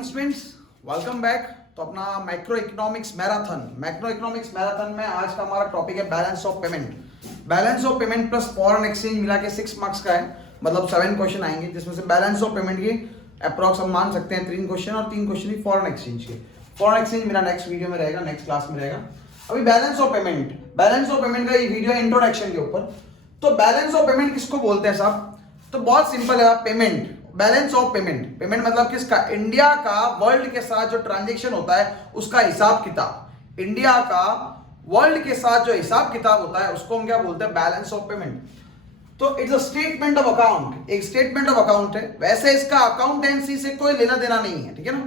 Morning students, welcome back. तो अपना macro economics marathon में आज का हमारा टॉपिक है balance of payment. Balance of payment plus foreign exchange मिला के 6 मार्क्स का है, मतलब 7 क्वेश्चन आएंगे, जिसमें से बैलेंस ऑफ पेमेंट के अप्रॉक्स हम मान सकते हैं 3 क्वेश्चन और 3 क्वेश्चन ही फॉरेन एक्सचेंज के। फॉरेन एक्सचेंज मेरा नेक्स्ट वीडियो में रहेगा, नेक्स्ट क्लास में रहेगा। अभी बैलेंस ऑफ पेमेंट का ये वीडियो है इंट्रोडक्शन के ऊपर। तो बैलेंस ऑफ पेमेंट किसको बोलते हैं साहब? तो बहुत सिंपल है, पेमेंट, बैलेंस ऑफ पेमेंट मतलब किसका? इंडिया का वर्ल्ड के साथ जो ट्रांजैक्शन होता है उसका हिसाब किताब। इंडिया का वर्ल्ड के साथ जो हिसाब किताब होता है उसको हम क्या बोलते हैं? Balance of payment. तो it's a statement of account, एक स्टेटमेंट ऑफ अकाउंट है। वैसे इसका अकाउंटेंसी से कोई लेना देना नहीं है, ठीक है ना?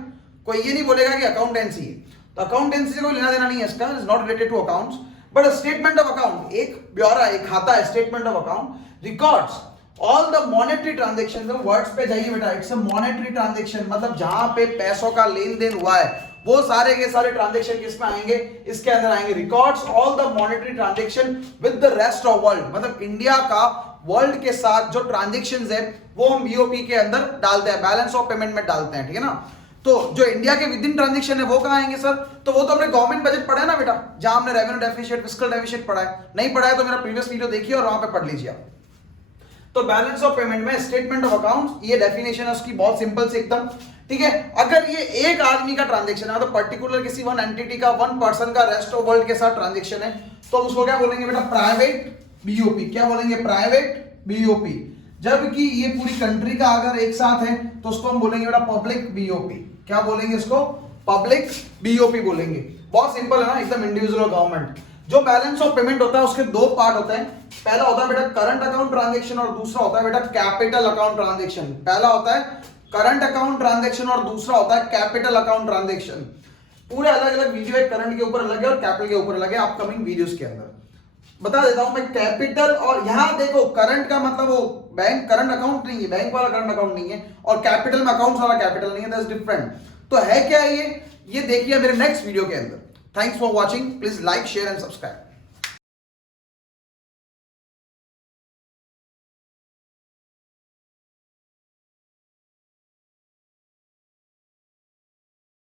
कोई ये नहीं बोलेगा कि अकाउंटेंसी है, तो अकाउंटेंसी से कोई लेना देना नहीं है इसका, is not related to accounts, but statement of account, एक ब्यौरा, एक खाता है, statement of account records all the monetary transaction. Words पे जाइए बेटा, इट्स अ मॉनेटरी ट्रांजेक्शन, मतलब जहां पे पैसों का लेन देन हुआ है वो सारे के सारे ट्रांजेक्शन किसमें आएंगे? इसके अंदर आएंगे। Records all the monetary transaction with the rest of world, मतलब इंडिया का वर्ल्ड के साथ जो ट्रांजेक्शंस है वो हम बीओपी के अंदर डालते हैं, बैलेंस ऑफ पेमेंट में डालते हैं, ठीक है ना? तो जो इंडिया के विद इन ट्रांजेक्शन है वो कहां आएंगे सर? तो वो तो हमने गवर्नमेंट बजट पढ़ा है ना बेटा, जहां हमने रेवेन्यू डेफिसिट, फिस्कल डेफिसिट पढ़ा है। नहीं पढ़ा है तो मेरा प्रीवियस वीडियो देखिए और वहां पे पढ़ लीजिए आप। तो बैलेंस ऑफ पेमेंट में स्टेटमेंट ऑफ अकाउंट्स, ये डेफिनेशन है उसकी, बहुत सिंपल से एकदम, ठीक है। अगर ये एक आदमी का ट्रांजैक्शन है, तो पर्टिकुलर किसी वन एंटिटी का, वन पर्सन का रेस्ट ऑफ वर्ल्ड के साथ ट्रांजैक्शन है, तो उसको क्या बोलेंगे बेटा? Private BOP. क्या बोलेंगे? Private BOP. जबकि ये पूरी कंट्री का अगर एक साथ है तो उसको हम बोलेंगे बेटा पब्लिक बीओपी। क्या बोलेंगे इसको? पब्लिक बीओपी बोलेंगे। बहुत सिंपल है ना, एकदम इंडिविजुअल गवर्नमेंट। जो बैलेंस ऑफ पेमेंट होता है उसके दो पार्ट होते हैं। पहला होता है बेटा करंट अकाउंट ट्रांजैक्शन और दूसरा होता है बेटा कैपिटल अकाउंट ट्रांजैक्शन। पहला होता है करंट अकाउंट ट्रांजैक्शन और दूसरा होता है कैपिटल अकाउंट ट्रांजैक्शन। पूरे अलग अलग वीडियो है, करंट के ऊपर अलग है और कैपिटल के ऊपर अलग है, अपकमिंग वीडियोस के अंदर बता देता हूं मैं। कैपिटल, और यहां देखो करंट का मतलब वो बैंक करंट अकाउंट नहीं है, बैंक वाला करंट अकाउंट नहीं है, और कैपिटल में अकाउंट वाला कैपिटल नहीं है, दैट्स डिफरेंट। तो है क्या ये देखिए मेरे नेक्स्ट वीडियो के अंदर। Thanks for watching, please like, share and subscribe.